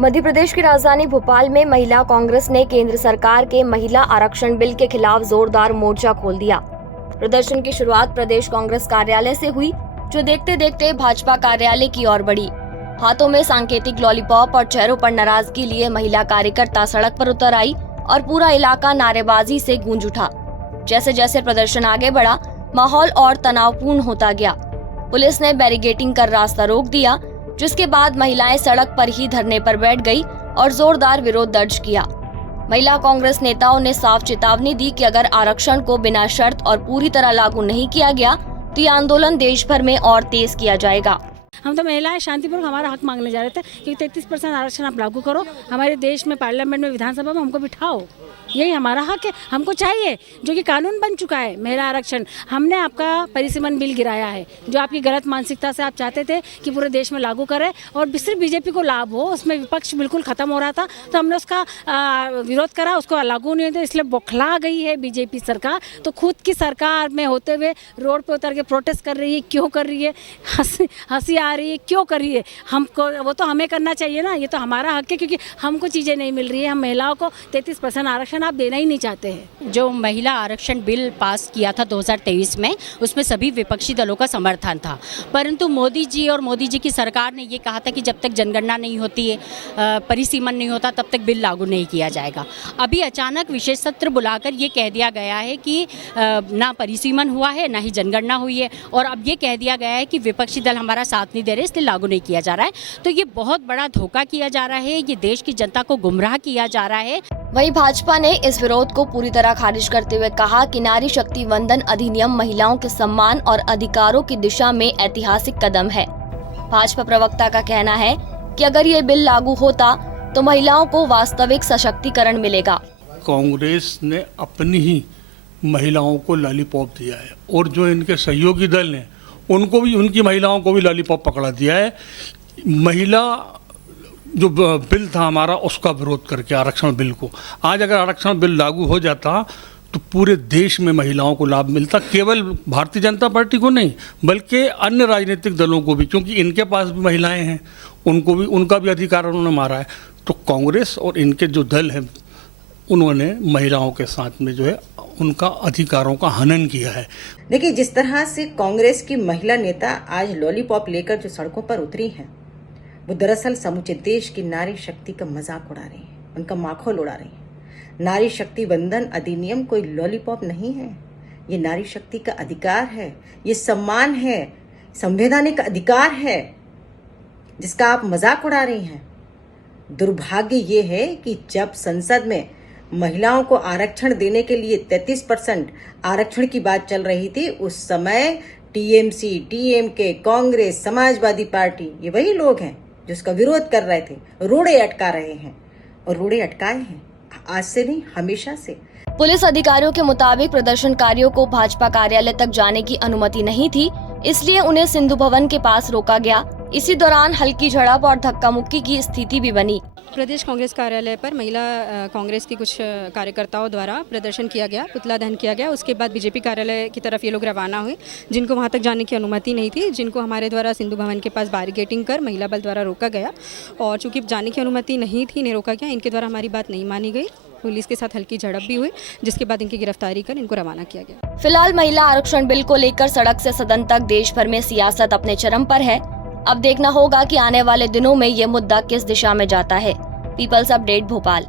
मध्य प्रदेश की राजधानी भोपाल में महिला कांग्रेस ने केंद्र सरकार के महिला आरक्षण बिल के खिलाफ जोरदार मोर्चा खोल दिया। प्रदर्शन की शुरुआत प्रदेश कांग्रेस कार्यालय से हुई, जो देखते देखते भाजपा कार्यालय की ओर बढ़ी। हाथों में सांकेतिक लॉलीपॉप और चेहरों पर नाराजगी लिए महिला कार्यकर्ता सड़क पर उतर आई और पूरा इलाका नारेबाजी से गूंज उठा। जैसे जैसे प्रदर्शन आगे बढ़ा, माहौल और तनावपूर्ण होता गया। पुलिस ने बैरिकेडिंग कर रास्ता रोक दिया, जिसके बाद महिलाएं सड़क पर ही धरने पर बैठ गई और जोरदार विरोध दर्ज किया। महिला कांग्रेस नेताओं ने साफ चेतावनी दी कि अगर आरक्षण को बिना शर्त और पूरी तरह लागू नहीं किया गया तो ये आंदोलन देश भर में और तेज किया जाएगा। हम तो महिलाएं शांतिपूर्वक हमारा हक मांगने जा रहे थे कि 33% आरक्षण आप लागू करो, हमारे देश में पार्लियामेंट में विधानसभा में हमको बिठाओ, यही हमारा हक है, हमको चाहिए। जो कि कानून बन चुका है महिला आरक्षण। हमने आपका परिसीमन बिल गिराया है, जो आपकी गलत मानसिकता से आप चाहते थे कि पूरे देश में लागू करें और सिर्फ बीजेपी को लाभ हो, उसमें विपक्ष बिल्कुल खत्म हो रहा था, तो हमने उसका विरोध करा, उसको लागू नहीं होता, इसलिए बौखला गई है बीजेपी सरकार। तो खुद की सरकार में होते हुए रोड पर उतर के प्रोटेस्ट कर रही है, क्यों कर रही है? हंसी आ रही है, क्यों कर रही है? हमको वो तो हमें करना चाहिए ना, ये तो हमारा हक है, क्योंकि हमको चीज़ें नहीं मिल रही है। हम महिलाओं को 33% आरक्षण आप देना ही नहीं चाहते हैं। जो महिला आरक्षण बिल पास किया था 2023 में, उसमें सभी विपक्षी दलों का समर्थन था, परंतु मोदी जी और मोदी जी की सरकार ने ये कहा था कि जब तक जनगणना नहीं होती है, परिसीमन नहीं होता, तब तक बिल लागू नहीं किया जाएगा। अभी अचानक विशेष सत्र बुलाकर ये कह दिया गया है कि ना परिसीमन हुआ है, ना ही जनगणना हुई है, और अब ये कह दिया गया है कि विपक्षी दल हमारा साथ नहीं दे रहे, इसलिए लागू नहीं किया जा रहा है। तो ये बहुत बड़ा धोखा किया जा रहा है, ये देश की जनता को गुमराह किया जा रहा है। वहीं भाजपा ने इस विरोध को पूरी तरह खारिज करते हुए कहा कि नारी शक्ति वंदन अधिनियम महिलाओं के सम्मान और अधिकारों की दिशा में ऐतिहासिक कदम है। भाजपा प्रवक्ता का कहना है कि अगर ये बिल लागू होता तो महिलाओं को वास्तविक सशक्तिकरण मिलेगा। कांग्रेस ने अपनी ही महिलाओं को लॉलीपॉप दिया है और जो इनके सहयोगी दल ने उनको भी, उनकी महिलाओं को भी लॉलीपॉप पकड़ा दिया है। महिला जो बिल था हमारा, उसका विरोध करके आरक्षण बिल को, आज अगर आरक्षण बिल लागू हो जाता तो पूरे देश में महिलाओं को लाभ मिलता, केवल भारतीय जनता पार्टी को नहीं बल्कि अन्य राजनीतिक दलों को भी, क्योंकि इनके पास भी महिलाएं हैं, उनको भी, उनका भी अधिकार उन्होंने मारा है। तो कांग्रेस और इनके जो दल हैं, उन्होंने महिलाओं के साथ में जो है उनका अधिकारों का हनन किया है। देखिए, जिस तरह से कांग्रेस की महिला नेता आज लॉलीपॉप लेकर जो सड़कों पर उतरी हैं, वो दरअसल समूचे देश की नारी शक्ति का मजाक उड़ा रही हैं, उनका माखौल उड़ा रही हैं। नारी शक्ति वंदन अधिनियम कोई लॉलीपॉप नहीं है, ये नारी शक्ति का अधिकार है, ये सम्मान है, संवैधानिक अधिकार है, जिसका आप मजाक उड़ा रही हैं। दुर्भाग्य ये है कि जब संसद में महिलाओं को आरक्षण देने के लिए 33% आरक्षण की बात चल रही थी, उस समय टीएमसी, टीएमके, कांग्रेस, समाजवादी पार्टी, ये वही लोग हैं जो इसका विरोध कर रहे थे, रोड़े अटका रहे हैं और रोड़े अटकाए हैं, आज से नहीं हमेशा से। पुलिस अधिकारियों के मुताबिक प्रदर्शनकारियों को भाजपा कार्यालय तक जाने की अनुमति नहीं थी, इसलिए उन्हें सिंधु भवन के पास रोका गया। इसी दौरान हल्की झड़प और धक्का मुक्की की स्थिति भी बनी। प्रदेश कांग्रेस कार्यालय पर महिला कांग्रेस की कुछ कार्यकर्ताओं द्वारा प्रदर्शन किया गया, पुतला दहन किया गया। उसके बाद बीजेपी कार्यालय की तरफ ये लोग रवाना हुए, जिनको वहां तक जाने की अनुमति नहीं थी, जिनको हमारे द्वारा सिंधु भवन के पास बैरिकेडिंग कर महिला बल द्वारा रोका गया। और चूंकि जाने की अनुमति नहीं थी, इन्हें रोका गया, इनके द्वारा हमारी बात नहीं मानी गई। पुलिस के साथ हल्की झड़प भी हुई, जिसके बाद इनकी गिरफ्तारी कर इनको रवाना किया गया। फिलहाल महिला आरक्षण बिल को लेकर सड़क से सदन तक देश भर में सियासत अपने चरम पर है। अब देखना होगा कि आने वाले दिनों में ये मुद्दा किस दिशा में जाता है। Peoples update Bhopal.